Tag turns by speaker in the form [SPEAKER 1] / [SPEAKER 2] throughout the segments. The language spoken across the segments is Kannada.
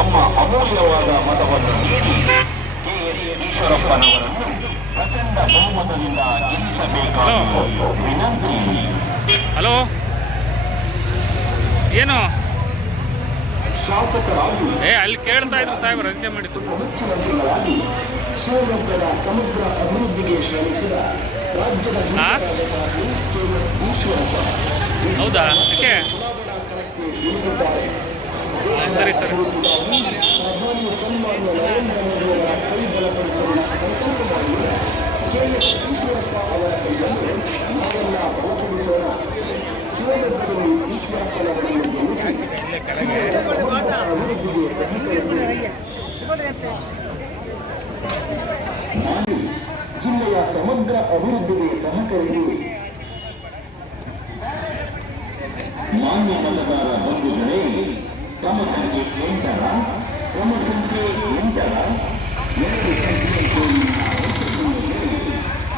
[SPEAKER 1] ತಮ್ಮ ಅಮೂಲ್ಯವಾದ ಮತವನ್ನು ನೀಡಿ ಈಶ್ವರಪ್ಪನವರನ್ನು ಪ್ರಚಂಡ ಬಹುಮತದಿಂದ ಗೆಲ್ಲಿಸಬೇಕಾದ ವಿನಂತಿ. ಹಲೋ? ಏನು? ಶಾಸಕರಾಗಿ ಏ ಅಲ್ಲಿ ಕೇಳ್ತಾ ಇದ್ರು ಸಾಹೇಬ್ರ ಅಂತ್ಯ ಮಾಡಿ ಹೆಚ್ಚಿನ ತಿಂಗಳಾಗಿ
[SPEAKER 2] ಶಿವಮೊಗ್ಗದ ಸಮಗ್ರ ಅಭಿವೃದ್ಧಿಗೆ ಶ್ರಮಿಸಿದ ರಾಜ್ಯದ ಈಶ್ವರಪ್ಪ.
[SPEAKER 1] ಹೌದಾ?
[SPEAKER 2] ಚುನಾವಣಾ
[SPEAKER 1] ಸರಿ ಸರಿ.
[SPEAKER 2] ಜಿಲ್ಲೆಯ ಸಮಗ್ರ ಅಭಿವೃದ್ಧಿಗೆ ಸಹಕರಿಸಿ ಮಾನ್ಯ ಮತದಾರ ಬಂಧುಗಳೇ ಕ್ರಮ ಸಂಖ್ಯೆ ಎಂಟರ ಕ್ರಮ ಸಂಖ್ಯೆ ಎಂಟರ ಎರಡು ಕಬ್ಬಿನ ಗೋಲಿನ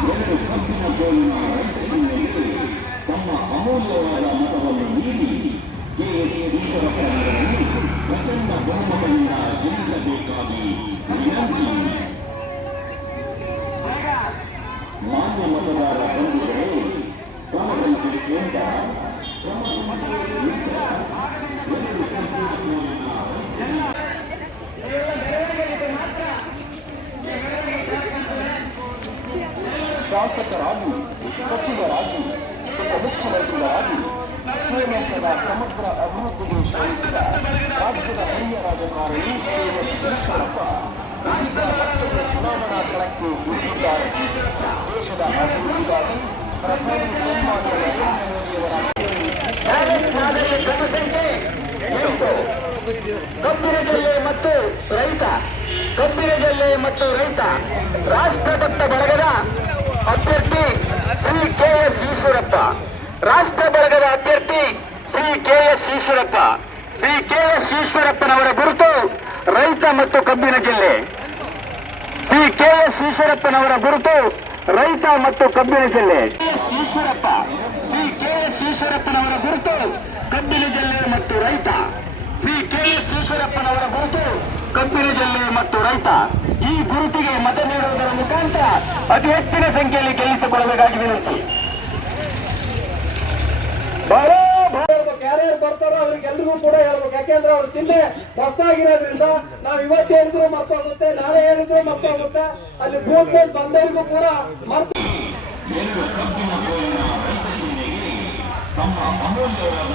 [SPEAKER 2] ಎರಡು ಕಬ್ಬಿನ ಗೋಲಿನ ತಮ್ಮ ಅಮೂಲ್ಯವಾದ ಮತವನ್ನು ನೀಡಿ ಕೆಎಸ್ ಈಶ್ವರಪ್ಪನವರನ್ನು ಪ್ರಚಂಡ ಬಹುಮತದಿಂದ ಗೆಲ್ಲಿಸಬೇಕಾಗಿ ವಿನಂತಿ ಮಾನ್ಯ ಮತದಾರ ಬಂಧುಗಳೇ ಕ್ರಮ ಸಂಖ್ಯೆ ಎಂಟರ ಕ್ರಮ ಸಂಖ್ಯೆ ಎಂಟರ ಎರಡು ಕಬ್ಬಿನ ಗೋಲಿನ ಶಾಸಕರಾಗಿ ಸಚಿವರಾಗಿ ಮುಖ್ಯಮಂತ್ರಿಗಳಾಗಿ ಶ್ರೀಮಂತದ ಸಮಗ್ರ ಅಭಿವೃದ್ಧಿಗೆ ಶ್ರಮಿಸಿದ ರಾಜ್ಯದ ಹಿರಿಯ ರಾಜಕಾರಣಿ ಕೆಎಸ್ ಈಶ್ವರಪ್ಪ ಪಕ್ಷದ ಚುನಾವಣಾ ಕಣಕ್ಕೆ ಇಳಿದಿದ್ದಾರೆ ದೇಶದ ಅಭಿವೃದ್ಧಿಗಾಗಿ ಪ್ರಧಾನಿ ಸನ್ಮಾನ್ಯ ನರೇಂದ್ರ ಮೋದಿಯವರ
[SPEAKER 3] ನಾಗರಿಕ ಜನಸಂಖ್ಯೆ ಕಬ್ಬಿನ ಜಿಲ್ಲೆ ಮತ್ತು ರೈತ ಕಬ್ಬಿನ ಜಿಲ್ಲೆ ಮತ್ತು ರೈತ ರಾಷ್ಟ್ರಭಕ್ತ ಬಳಗದ ಅಭ್ಯರ್ಥಿ ಶ್ರೀ ಕೆ ಎಸ್ ಈಶ್ವರಪ್ಪ. ರಾಷ್ಟ್ರ ಬಳಗದ ಅಭ್ಯರ್ಥಿ Shri K S Eshwarappa. Shri K S ಈಶ್ವರಪ್ಪನವರ ಗುರುತು ರೈತ ಮತ್ತು ಕಬ್ಬಿನ ಜಿಲ್ಲೆ. ಶ್ರೀ ಕೆ ಎಸ್ ಈಶ್ವರಪ್ಪನವರ ಗುರುತು ರೈತ ಮತ್ತು ಕಬ್ಬಿನ ಜಿಲ್ಲೆ. ಈಶ್ವರಪ್ಪ. ಶ್ರೀ ಕೆ ಎಸ್ ಈಶ್ವರಪ್ಪನವರ ಗುರುತು ಕಬ್ಬಿನ ಜಿಲ್ಲೆ ಮತ್ತು ರೈತ. ಶ್ರೀ ಕೆ ಎಸ್ ಈಶ್ವರಪ್ಪನವರ ಗುರುತು ಕಬ್ಬಿನ ಜಿಲ್ಲೆ ಮತ್ತು ರೈತ ಈ ಗುರುತಿಗೆ ಮತ ನೀಡುವುದರ ಮುಖಾಂತರ ಅತಿ ಹೆಚ್ಚಿನ ಸಂಖ್ಯೆಯಲ್ಲಿ ಗೆಲ್ಲಿಸಿಕೊಳ್ಳಬೇಕಾಗಿ ವಿನಂತಿ.
[SPEAKER 4] ಯಾರ್ಯಾರು ಬರ್ತಾರೋ ಅವ್ರಿಗೆಲ್ರಿಗೂ ಕೂಡ ಹೇಳ್ಬೇಕು. ಯಾಕೆಂದ್ರೆ ಅವ್ರ ಚಿಹ್ನೆ ಹೊಸದಾಗಿರೋದ್ರಿಂದ ನಾವು ಇವತ್ತು ಹೇಳಿದ್ರು ಮರ್ತೋಗುತ್ತೆ ನಾಳೆ ಹೇಳಿದ್ರು ಮರ್ತೋಗುತ್ತೆ. ಅಲ್ಲಿ ಭೂಮಿ ಮೇಲೆ ಬಂದವರಿಗೂ ಕೂಡ ಮರ್ತ
[SPEAKER 2] ತಮ್ಮ ಅಮೂಲ್ಯವಾದ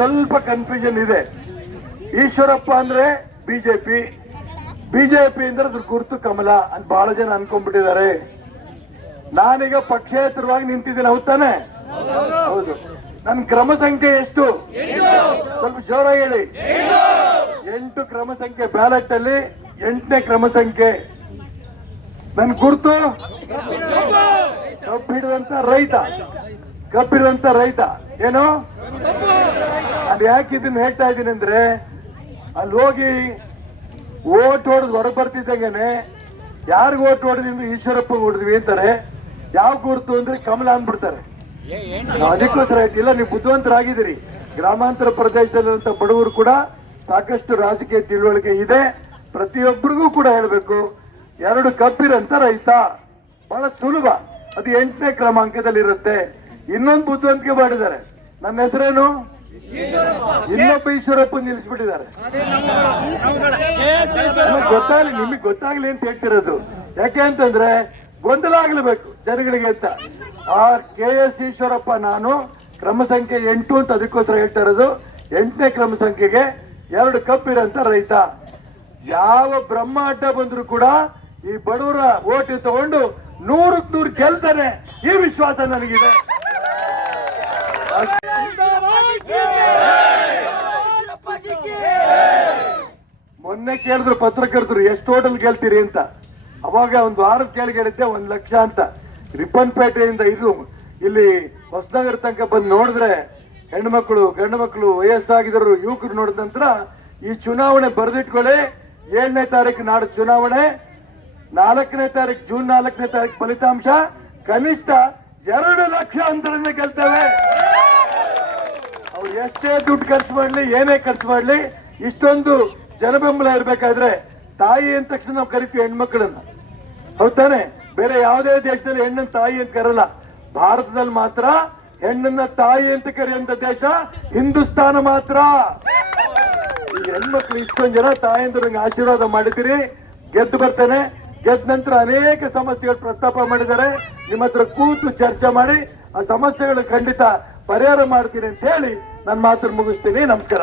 [SPEAKER 5] ಸ್ವಲ್ಪ ಕನ್ಫ್ಯೂಷನ್ ಇದೆ. ಈಶ್ವರಪ್ಪ ಅಂದ್ರೆ ಬಿಜೆಪಿ ಬಿಜೆಪಿ ಅಂದ್ರೆ ಅದ್ರ ಗುರುತು ಕಮಲ ಅಂತ ಬಹಳ ಜನ ಅನ್ಕೊಂಡ್ಬಿಟ್ಟಿದ್ದಾರೆ. ನಾನೀಗ ಪಕ್ಷೇತರವಾಗಿ ನಿಂತಿದ್ದೀನಿ, ಹೌದ್ ತಾನೆ? ಹೌದು. ನನ್ನ ಕ್ರಮ ಸಂಖ್ಯೆ ಎಷ್ಟು? ಸ್ವಲ್ಪ ಜೋರಾಗಿ ಹೇಳಿ. ಎಂಟು ಕ್ರಮ ಸಂಖ್ಯೆ ಬ್ಯಾಲೆಟ್ ಅಲ್ಲಿ ಎಂಟನೇ ಕ್ರಮ ಸಂಖ್ಯೆ. ನನ್ ಗುರುತು? ಕಬ್ಬಿಡುವಂತ ರೈತ. ಕಬ್ಬಿಡುವಂತ ರೈತ. ಏನು? ಅಲ್ಲಿ ಯಾಕೆ ಇದನ್ನ ಹೇಳ್ತಾ ಇದ್ದೀನಿ ಅಂದ್ರೆ ಅಲ್ಲಿ ಹೋಗಿ ಓಟ್ ಹೊಡೆದು ಹೊರಗೆ ಬರ್ತಿದ್ದಂಗೆನೆ ಯಾರಿಗ ಓಟ್ ಹೊಡೆದಿಂದ ಈಶ್ವರಪ್ಪ ಹೊಡೆದ್ವಿ ಅಂತಾರೆ ಯಾವ ಗುರುತು ಅಂದ್ರೆ ಕಮಲ ಅಂದ್ಬಿಡ್ತಾರೆ. ಅದಕ್ಕೋಸ್ಕರ ಇಲ್ಲ ನೀವು ಬುದ್ಧಿವಂತರಾಗಿದ್ದೀರಿ. ಗ್ರಾಮಾಂತರ ಪ್ರದೇಶದಲ್ಲಿರುವಂತ ಬಡವರು ಕೂಡ ಸಾಕಷ್ಟು ರಾಜಕೀಯ ತಿಳುವಳಿಕೆ ಇದೆ. ಪ್ರತಿಯೊಬ್ಬರಿಗೂ ಕೂಡ ಹೇಳಬೇಕು ಎರಡು ಕಬ್ಬಿರಂತ ರೈತ. ಬಹಳ ಸುಲಭ. ಅದು ಎಂಟನೇ ಕ್ರಮಾಂಕದಲ್ಲಿರುತ್ತೆ. ಇನ್ನೊಂದು ಬುದ್ಧಿವಂತಿಕೆ ಮಾಡಿದ್ದಾರೆ. ನನ್ನ ಹೆಸರೇನು? ಇನ್ನೊಬ್ಬ ಈಶ್ವರಪ್ಪ ನಿಲ್ಲಿಸ್ಬಿಟ್ಟಿದ್ದಾರೆ. ನಮಗ್ ಗೊತ್ತಾಗ್ಲಿ ನಿಮಗೆ ಗೊತ್ತಾಗ್ಲಿ ಅಂತ ಹೇಳ್ತಿರೋದು. ಯಾಕೆ ಅಂತಂದ್ರೆ ಗೊಂದಲ ಆಗ್ಲಬೇಕು ಜನಗಳಿಗೆ ಅಂತ. ಆ ಕೆ ಎಸ್ ಈಶ್ವರಪ್ಪ ನಾನು ಕ್ರಮ ಸಂಖ್ಯೆ ಎಂಟು ಅಂತ ಅದಕ್ಕೋಸ್ಕರ ಹೇಳ್ತಾ ಇರೋದು. ಎಂಟನೇ ಕ್ರಮ ಸಂಖ್ಯೆಗೆ ಎರಡು ಕಪ್ಪಿರಂತ ರೈತ. ಯಾವ ಬ್ರಹ್ಮ ಅಡ್ಡ ಬಂದ್ರು ಕೂಡ ಈ ಬಡವರ ಓಟ್ ತಗೊಂಡು ನೂರಕ್ ನೂರು ಗೆಲ್ತಾರೆ ಈ ವಿಶ್ವಾಸ ನನಗಿದೆ. ಮೊನ್ನೆ ಕೇಳಿದ್ರು ಪತ್ರಕರ್ತರು ಎಷ್ಟು ಹೋಟೆಲ್ ಗೆಲ್ತೀರಿ ಅಂತ? ಅವಾಗ ಒಂದು ವಾರದ ಕೇಳಿ ಹೇಳಿದ್ದೆ ಒಂದ್ ಲಕ್ಷ ಅಂತ. ರಿಪ್ಪನ್ಪೇಟೆಯಿಂದ ಇದು, ಇಲ್ಲಿ ಹೊಸನಗರ ತನಕ ಬಂದು ನೋಡಿದ್ರೆ ಹೆಣ್ಮಕ್ಳು ಗಂಡು ಮಕ್ಕಳು ವಯಸ್ಸಾಗಿದ್ರು ಯುವಕರು ನೋಡಿದ ನಂತರ, ಈ ಚುನಾವಣೆ ಬರೆದಿಟ್ಕೊಳ್ಳಿ, ಏಳನೇ ತಾರೀಕು ನಾಡು ಚುನಾವಣೆ, ನಾಲ್ಕನೇ ತಾರೀಕು ಜೂನ್ ನಾಲ್ಕನೇ ತಾರೀಕು ಫಲಿತಾಂಶ, ಕನಿಷ್ಠ ಎರಡು ಲಕ್ಷ ಅಂತರದಿಂದ ಗೆಲ್ತೇವೆ. ಅವ್ರು ಎಷ್ಟೇ ದುಡ್ಡು ಖರ್ಚು ಮಾಡ್ಲಿ, ಏನೇ ಖರ್ಚು ಮಾಡ್ಲಿ, ಇಷ್ಟೊಂದು ಜನಬೆಂಬಲ ಇರಬೇಕಾದ್ರೆ ತಾಯಿ ಅಂದ ತಕ್ಷಣ ನಾವು ಕರಿತೀವಿ ಹೆಣ್ಮಕ್ಳನ್ನ. ಹೌದ್ ತಾನೆ? ಬೇರೆ ಯಾವುದೇ ದೇಶದಲ್ಲಿ ಹೆಣ್ಣನ್ನ ತಾಯಿ ಅಂತ ಕರಲ್ಲ. ಭಾರತದಲ್ಲಿ ಮಾತ್ರ ಹೆಣ್ಣನ್ನ ತಾಯಿ ಅಂತ ಕರೆಯುವಂತ ದೇಶ ಹಿಂದೂಸ್ತಾನ ಮಾತ್ರ. ಹೆಣ್ಮಕ್ಳು ಇಷ್ಟೊಂದು ಜನ ತಾಯಂದ್ರು ನಂಗೆ ಆಶೀರ್ವಾದ ಮಾಡಿದಿರಿ ಗೆದ್ದು ಬರ್ತೇನೆ. ಗೆದ್ದ ನಂತರ ಅನೇಕ ಸಮಸ್ಯೆಗಳು ಪ್ರಸ್ತಾಪ ಮಾಡಿದ್ದಾರೆ. ನಿಮ್ಮ ಹತ್ರ ಕೂತು ಚರ್ಚೆ ಮಾಡಿ ಆ ಸಮಸ್ಯೆಗಳು ಖಂಡಿತ ಪರಿಹಾರ ಮಾಡ್ತೀನಿ ಅಂತ ಹೇಳಿ ನನ್ನ ಮಾತನ್ನು ಮುಗಿಸ್ತೀನಿ. ನಮಸ್ಕಾರ.